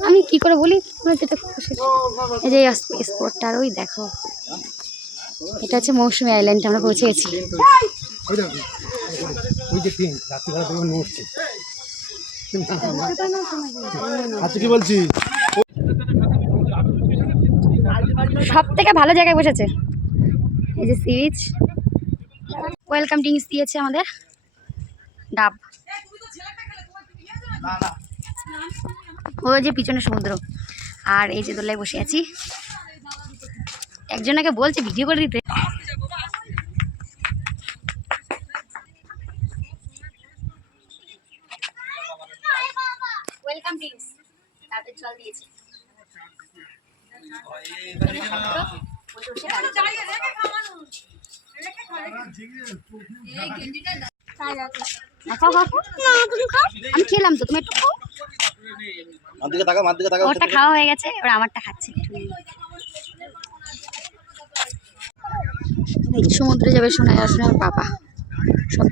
আমি কি করে বলি? তোমরা যেটা খুশি। এই যে স্পোর্টটা আর ওই দেখো। এটা হচ্ছে মৌসুমী আইল্যান্ড আমরা পৌঁছে গেছি। ওই যে তিন রাত্রিবেলা দেখবেন নড়ছে। আচ্ছা কি বলছি? সব থেকে ভালো জায়গায় বসেছে। এই যে সি বিচ ওয়েলকাম ড্রিঙ্কস দিয়েছে আমাদের। ডাব। ওই যে পিছনে সমুদ্র আর এই যে দোলায় বসে আছি একজনকে বলছে ভিডিও করে দিতে ওয়েলকাম ড্রিঙ্কস তাতে জল দিয়েছে খাও, খাও, খাও। আমি খেলাম তো তুমি একটু খাও মার দিকে তাকা মার দিকে ওরটা খাওয়া হয়ে গেছে এবার আমারটা খাচ্ছে। সমুদ্রে যাবে শোনা আর পাপা বাবা।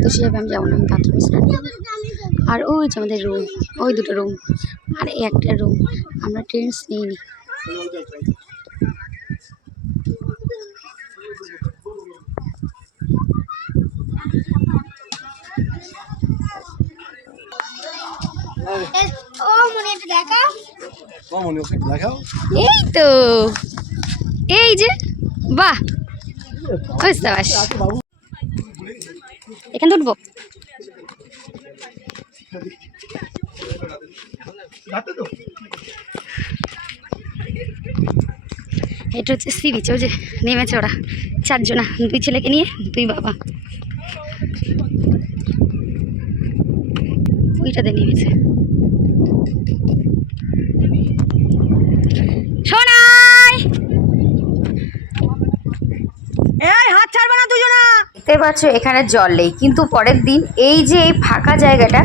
কিছু যাবে আমি যাব না আমি বাথরুম স্নান আর ওই যে আমাদের রুম ওই দুটো রুম আর একটা রুম আমরা ট্রেন্স নিইনি। এই তো এই যে বাহ। বুঝতে পারছি। এখানে উঠবো। এটা হচ্ছে সি বিচ ওই যে নেমেছে ওরা। চারজনা দুই ছেলেকে নিয়ে দুই বাবা। ওইটাতে নেমেছে সোনাই! দেখতে পাচ্ছ এখানে জল নেই কিন্তু পরের দিন এই যে এই ফাঁকা জায়গাটা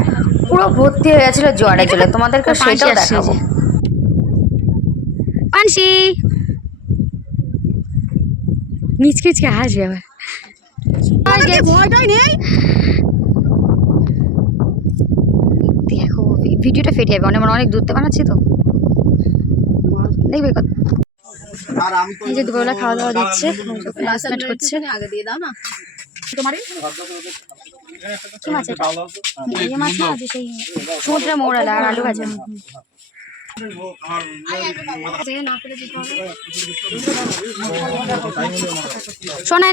পুরো ভর্তি হয়ে গেছিল জোয়ারে জলে। তোমাদেরকে সেটাও দেখাবো। পানসি! মিচকে মিচকে হাসবে আবার। ভিডিওটা ফেটে যাবে অনেক অনেক দূরতে বানাচ্ছি তো। দেখবে কত এই যে দুপুরবেলা খাওয়া দাওয়া দিচ্ছে ক্লাসমেট করছে। আগে দিয়ে দাও না। কি মাছ এটা এই মাছ না যে সেই সমুদ্রে আর আলু ভাজা।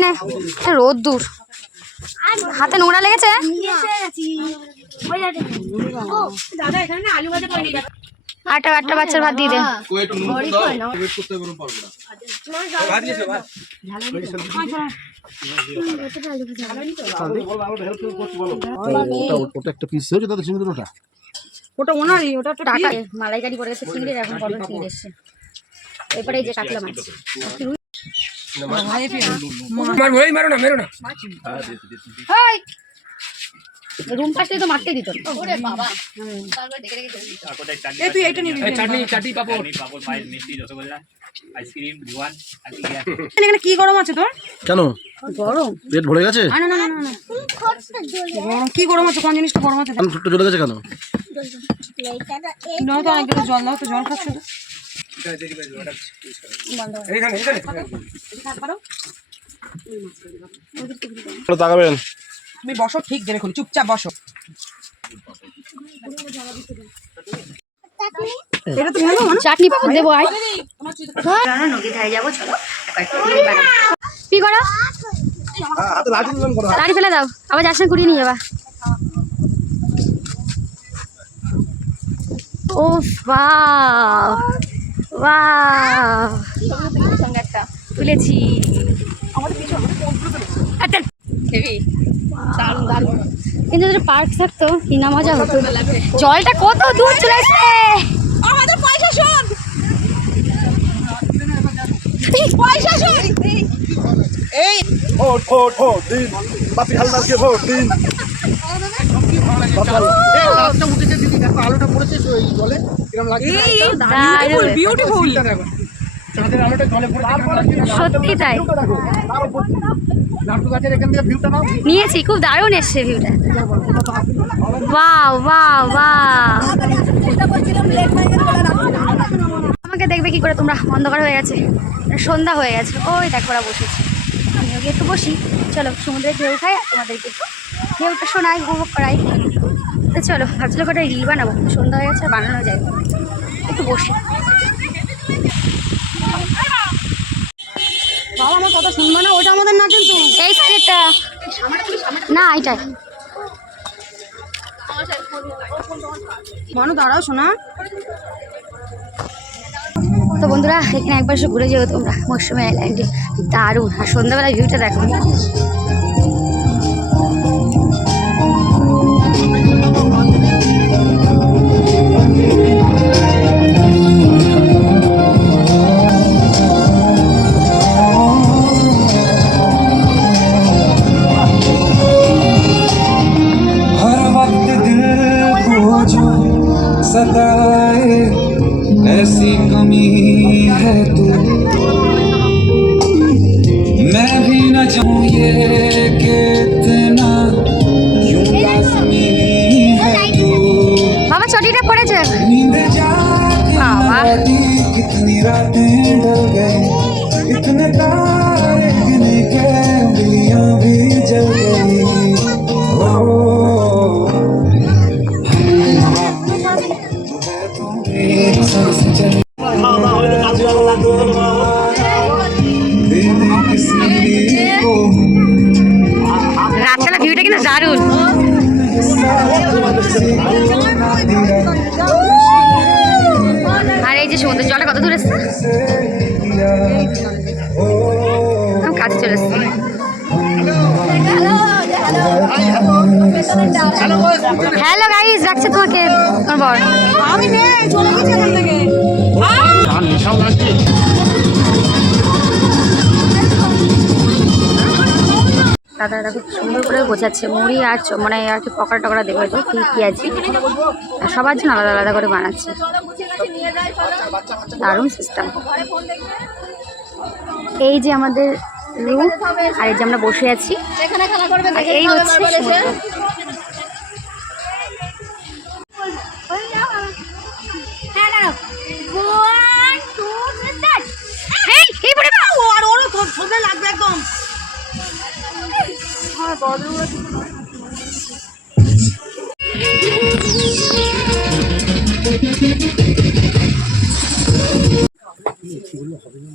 না রোদ দূর হাতে নোংরা লেগেছে? করে আটটা আটটা বাচ্চার ভাত দিয়ে দে। ওটা ওটা একটা পিস। হয়েছে দাদা সমুদ্রটা ওটা ওনারই ওটা তো টাকা মালাইকারি পড়ে গেছে এখন বড় চিংড়ি এসছে। এরপরে এই যে কাতলা মাছ। এই! রুম পাশে তো মারতে দিত না। এই তুই এটা নিবি চাটনি চাটনি পাপড় পাপড় পায়েস মিষ্টি রসগোল্লা আইসক্রিম জোয়ান কি এখানে কি গরম আছে তোর কেন গরম পেট ভরে গেছে না না না না না গরম কি গরম আছে কোন জিনিসটা গরম আছে কেন ছোট্ট চলে গেছে কেন নাও তো অনেক জল দাও তো জল খাচ্ছ তো তাকাবেন। তুমি বসো ঠিক জেনে খুলি চুপচাপ বসো। এটা তো ভালো চাটনি দেবো আয়। নদী ধারে। যাব চলো। কয়েকটা রিল বানাবো। কি করো? হাতে লাঠি নিলাম করো। লাড়ি ফেলে দাও আবার না কুড়িয়ে নিয়ে যাবা। ও বাহ। তুলেছি। আচ্ছা। কিন্তু যদি পার্ক থাকতো কি মজা হতো। জলটা কত দূর চলে আসছে। আমাদের পয়সা শোন পয়সা শোন এই ভোট ভোট ভোট দিন। বাপি হালদারকে ভোট দিন। নিয়েছি, খুব দারুণ এসছে ভিউটা বাও দেখবে কি করে তোমরা, অন্ধকার হয়ে গেছে। সন্ধ্যা হয়ে গেছে। ওই দেখো, ওরা বসেছে। আমিও গিয়ে একটু বসি। চলো, সমুদ্রের ঢেউ খাই, তোমাদেরকে একটু ঢেউটা শোনাই, উপভোগ করাই। তো চলো, ভাবছিলো কটা রিল বানাবো। সন্ধ্যা হয়ে গেছে, বানানো যায়। একটু বসি। বাবা, আমার কথা শুনবে না, ওটা আমাদের না কিন্তু এই স্ক্রিপ্টটা না এটাই মানু দাঁড়াও, শোনা। তো বন্ধুরা, এখানে একবার ঘুরে যেও তোমরা। মৌসুমী আইল্যান্ডে দারুণ। আর সন্ধ্যাবেলা ভিউটা দেখো। सताए ऐसी कमी है तू। मैं भी न चाहूँ ये कितना यूँ लाजमी है तू। बाबा छोटी ना पड़े जाए नींद जाती आती हाँ, कितनी रातें डर गई। इतने तारे गिने के उंगलियाँ भी जल गई। আর এই যে সমুদ্রের জলটা কত দূর এসছে? আমি কাছে চলে এসছি। হ্যালো গাইস রাখছে তোমাকে তোমার বর। আমি নেই চলে গেছি এখান থেকে দাদা দাদা খুব সুন্দর করে বোঝাচ্ছে মুড়ি আর মানে আর কি পকোড়া টকড়া দেবে হয়তো কী কী আর সবার জন্য আলাদা আলাদা করে বানাচ্ছে। দারুণ সিস্টেম এই যে আমাদের রুম আর এই যে আমরা বসে আছি এই হচ্ছে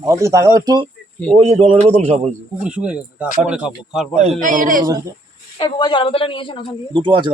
আমার দিকে তাকাও একটু ওই যে ডলারের বোতল সব বলছি পুকুরে শুকিয়ে গেছে খাব খাওয়ার পরে দুটো আছে